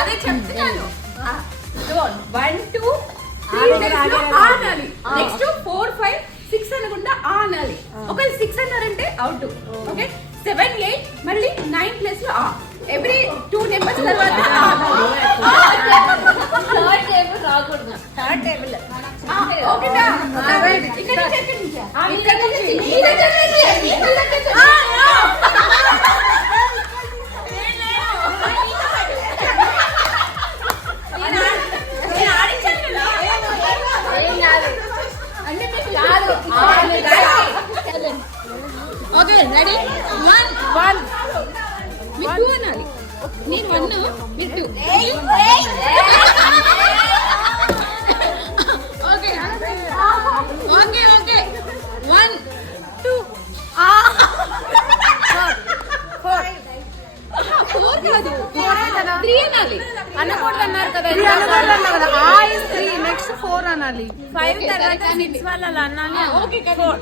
అదే చెప్తున్నాను. 1 2 అనాలి. నెక్స్ట్ 4 5 6 అనకుండా అనాలి. ఒకవేళ 6 అన్నారంటే అవుట్. ఓకే 7 8 మళ్ళీ 9 ప్లస్ లో ఎవ్రీ 2 నెంబర్స్ తర్వాత థర్డ్ టేబుల్ రాకూడదు. థర్డ్ టేబుల్ ఓకేనా? ఇక్కడ నుంచి ఓకే రెడీ 1 మీరు 2 అనాలి. నేను 1 మీరు 2. ఓకే ఓకే ఓకే 1 2 4 కాదు 3 అనాలి. అనకూడదు అన్నారు కదా. నెక్స్ట్ 4 అనాలి. 5 తర్వాత 6 వాళ్ళ అనాలి. ఓకే 4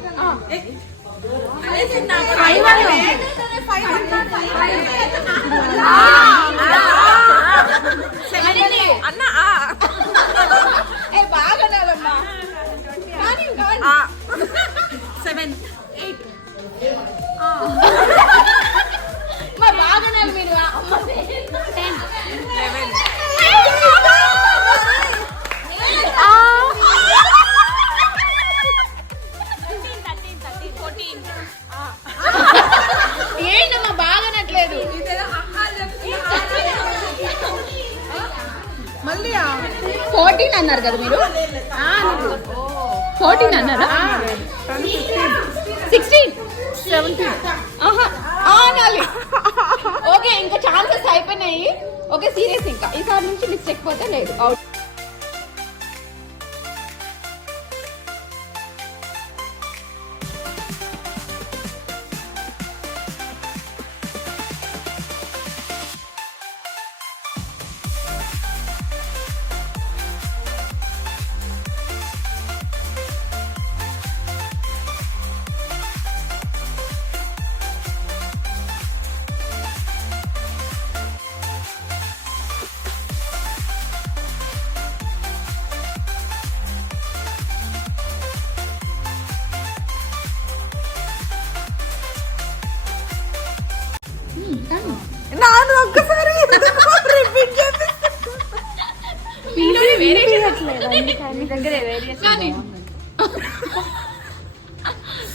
అన్నా బాగానాలమ్మా. 7 8 మా బాగానాలి మీరు. 10 11 ఏంటమ్మా బాగానట్లేదు. మళ్ళీ 14 అన్నారు కదా మీరు. 14 అన్నారా? 16 17 అనాలి. ఓకే ఇంకా ఛాన్సెస్ అయిపోయినాయి. ఓకే సీరియస్ ఇంకా ఈసారి నుంచి మిస్టేక్ పోతే లేదు అవుట్. నాది ఒక్కసారి రిపీట్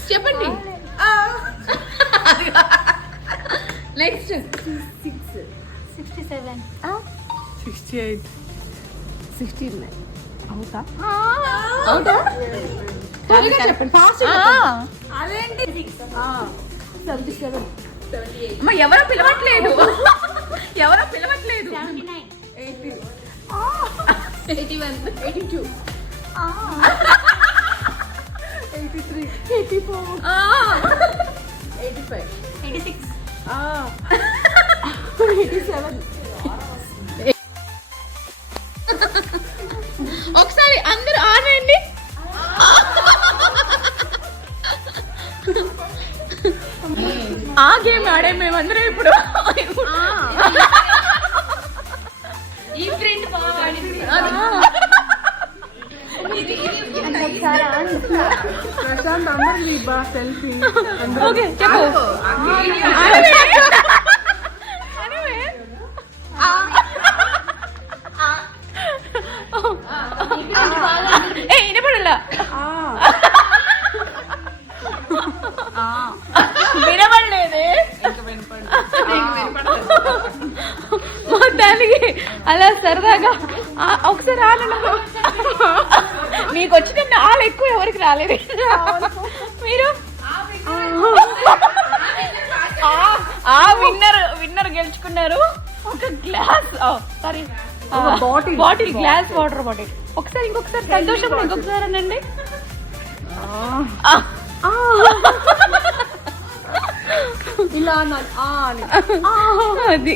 చెప్పండి. నెక్స్ట్ 67 68 16 అవుతా అవుతా చెప్పండి ఫాస్ట్. అదేంటి 77 అమ్మ ఎవరో పిలవట్లేదు. ఎవరో పిలవట్లేదు. 79 80 81 82 83 84 85 86 87 ఒకసారి అందరూ ఆనండి. ఆ గేమ్ ఆడే మేమందరం ఇప్పుడు. ఈ ప్రింట్ బాగా ఆడింది. ప్రశాంత్ అందరి బా సెల్ఫీ. ఓకే చెప్పు. ఏ వినపడలా వినపడలేదే. మొత్తానికి అలా సరదాగా ఒకసారి ఆనందం. మీకు వచ్చిన ఆలు ఎక్కువ ఎవరికి రాలేదు. మీరు ఆ విన్నర్ గెలుచుకున్నారు. ఒక glass sorry bottle glass water bottle. ఒకసారి ఇంకొకసారి సంతోషం ఇంకొకసారి అనండి. ఇలా అది